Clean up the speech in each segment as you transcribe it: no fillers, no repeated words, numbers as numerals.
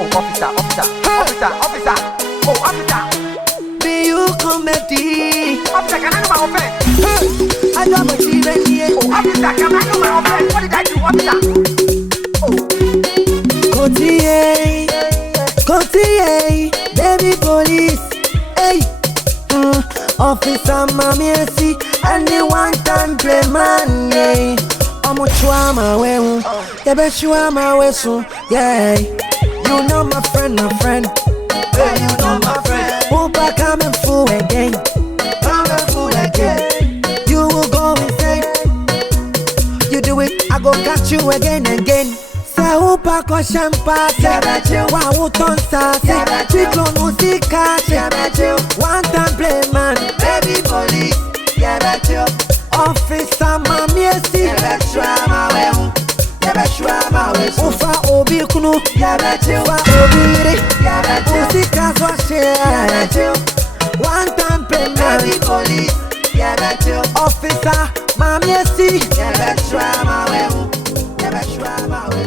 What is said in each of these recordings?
Oh, officer, officer, officer, officer. Oh, officer. Be you comedy. Officer, can I know my offense? Hey, I got my children here. Oh, officer, can I know my offense? What did I do, officer? Oh. Kokotii, Kokotii, baby police. Hey, officer, mommy, see, anyone can play man. Yeah, I'm a chua way. Yeah, bet you are my way soon. Yeah, you know my friend, my friend. Hey, you know my friend. Opa coming full again. Coming full again. You will go insane. You do it, I go catch you again and again. Say Opa ko champa, say wa uton sa, say chiklo musika, say one time play man, Baby police, yeah, bet you. officer mami esi, Yeah, bet you I'm away. Yeah, bet you I'm away. ufa obi kunu, Yeah, bet you. ufa obi re, Yeah, bet you. musika so Yeah, bet share, you. one time play Baby man, police, yeah, bet you. officer mami esi. Yeah, bet you I'm away. Yeah, bet you I'm away.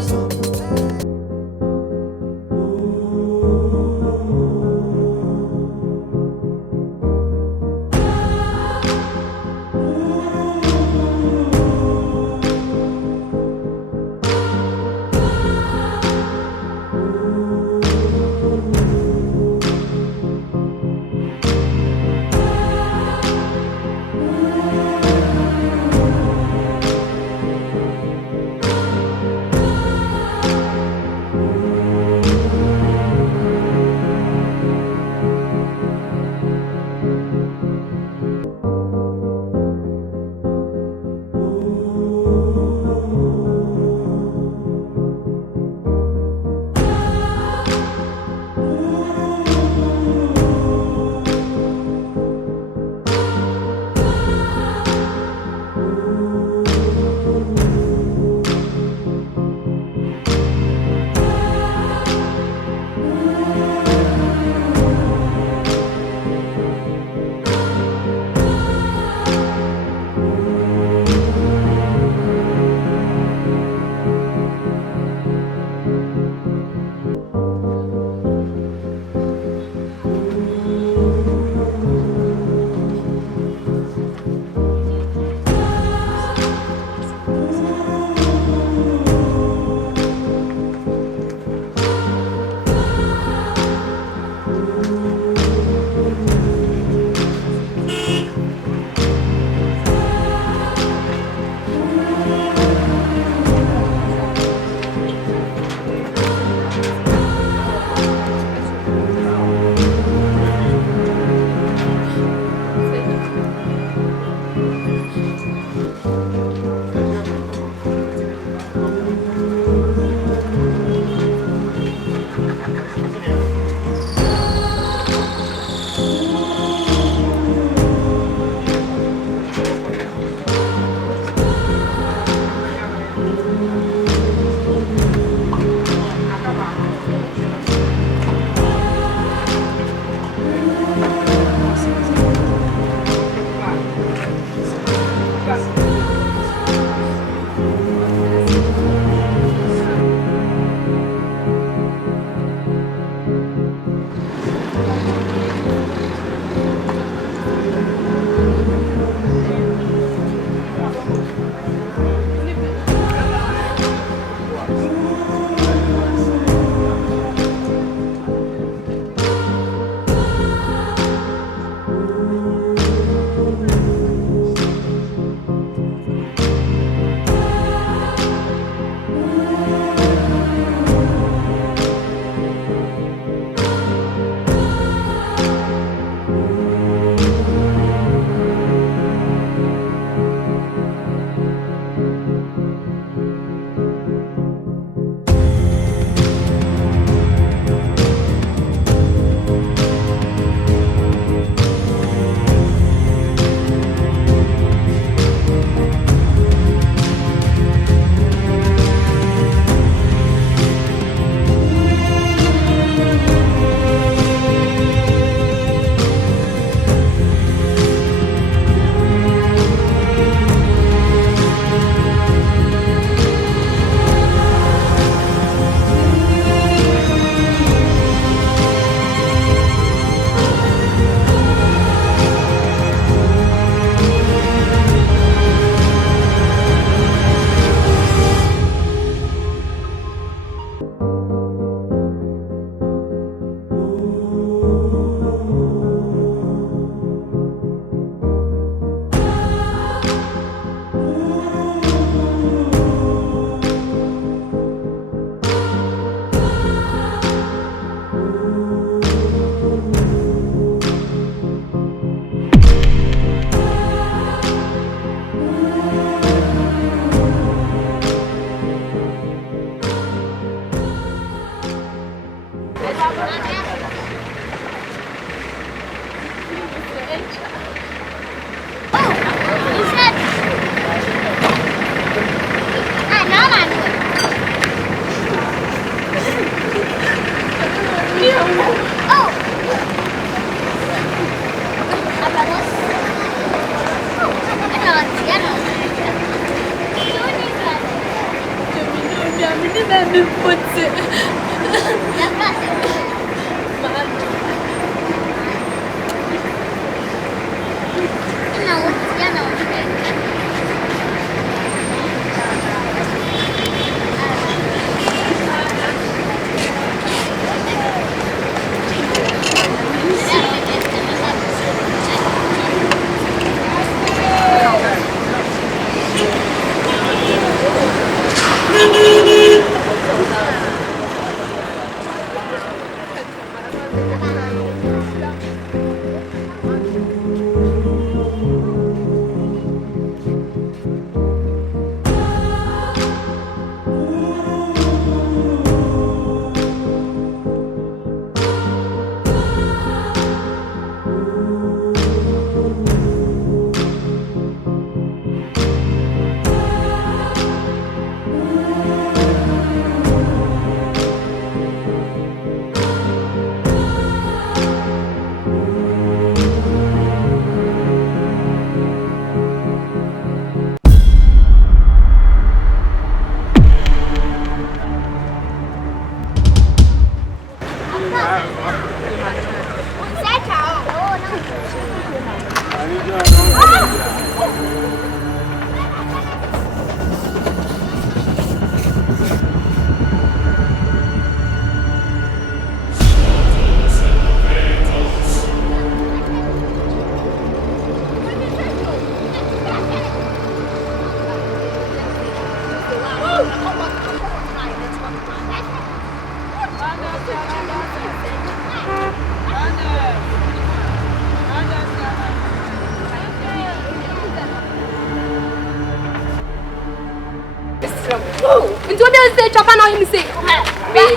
Into the stage of an oil say,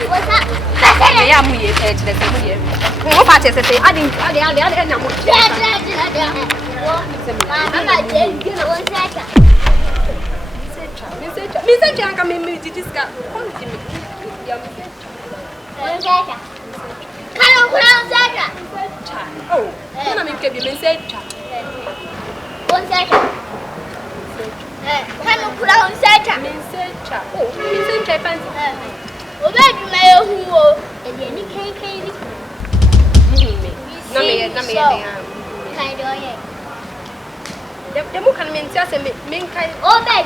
what's that? I am here to the same. What part is it? I didn't tell the other end. Mr. Jack, I mean, did this guy? Oh, I mean, can you message? One second. Can put on Satan? Oh, it's in Japan. Oh, that you may who and any cake. No, kind of. The book can mean just a main kind. Oh, yeah.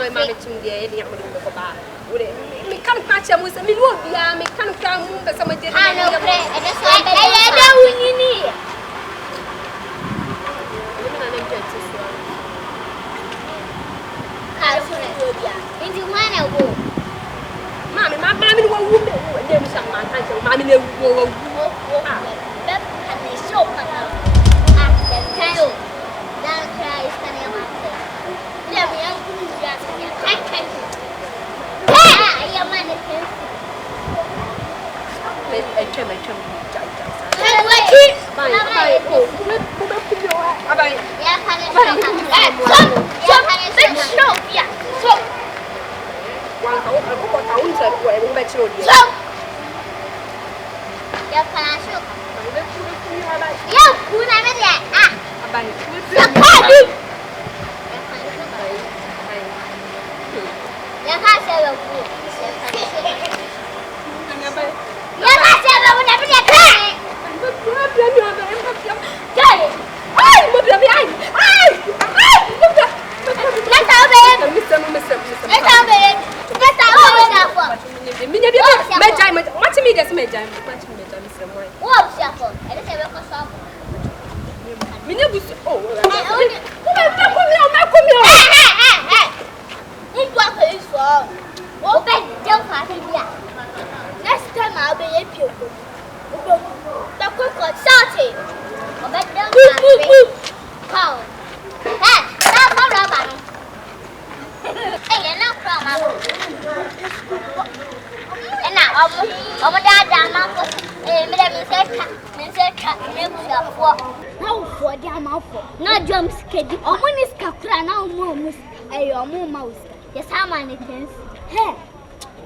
my mammy to the area of the bar. Me can't catch him with a minute, me can't come with some of the hand of play, and that's why I don't need. Into one I go. Mammy, my mammy won't do some time. Mammy will walk out. And they show her out. The tail. That cry is coming out. Let me ask you to I am mannequin. Not jump scared. Omo is kakra now momus. Hey, omo mouse. Yes, how many things? Hey,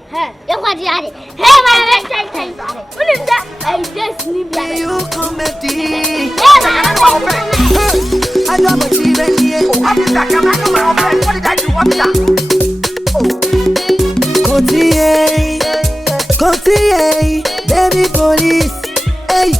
hey. You what you had? Hey, my time. What is that? I just need that. You comedy. I don't want to even hear. What is that? Come on, my friend. What did I do? What is that? Kokotii, baby police. Hey.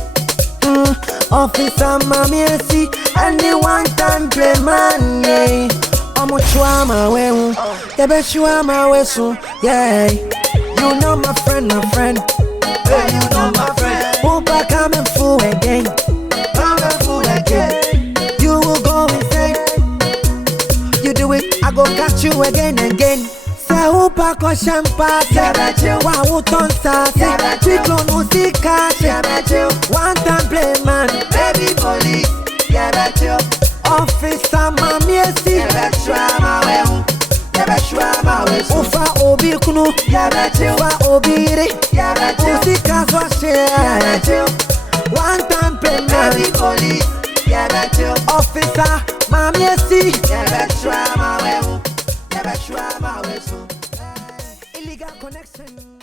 Officer mommy see anyone can play man, yeah. I'm a trauma when you bet you are my whistle, yeah. You know my friend, hey, you know my friend. Opa coming full again, you will go insane. You do it, I go catch you again and again. Upa ko champa, wa utonsa, chiklo musika, one time play man, Baby police, officer mami esi, ufa obi kunu, ufa obi re, musika swashe, one time play man, baby police, officer mami esi, never try my way. illegal connection.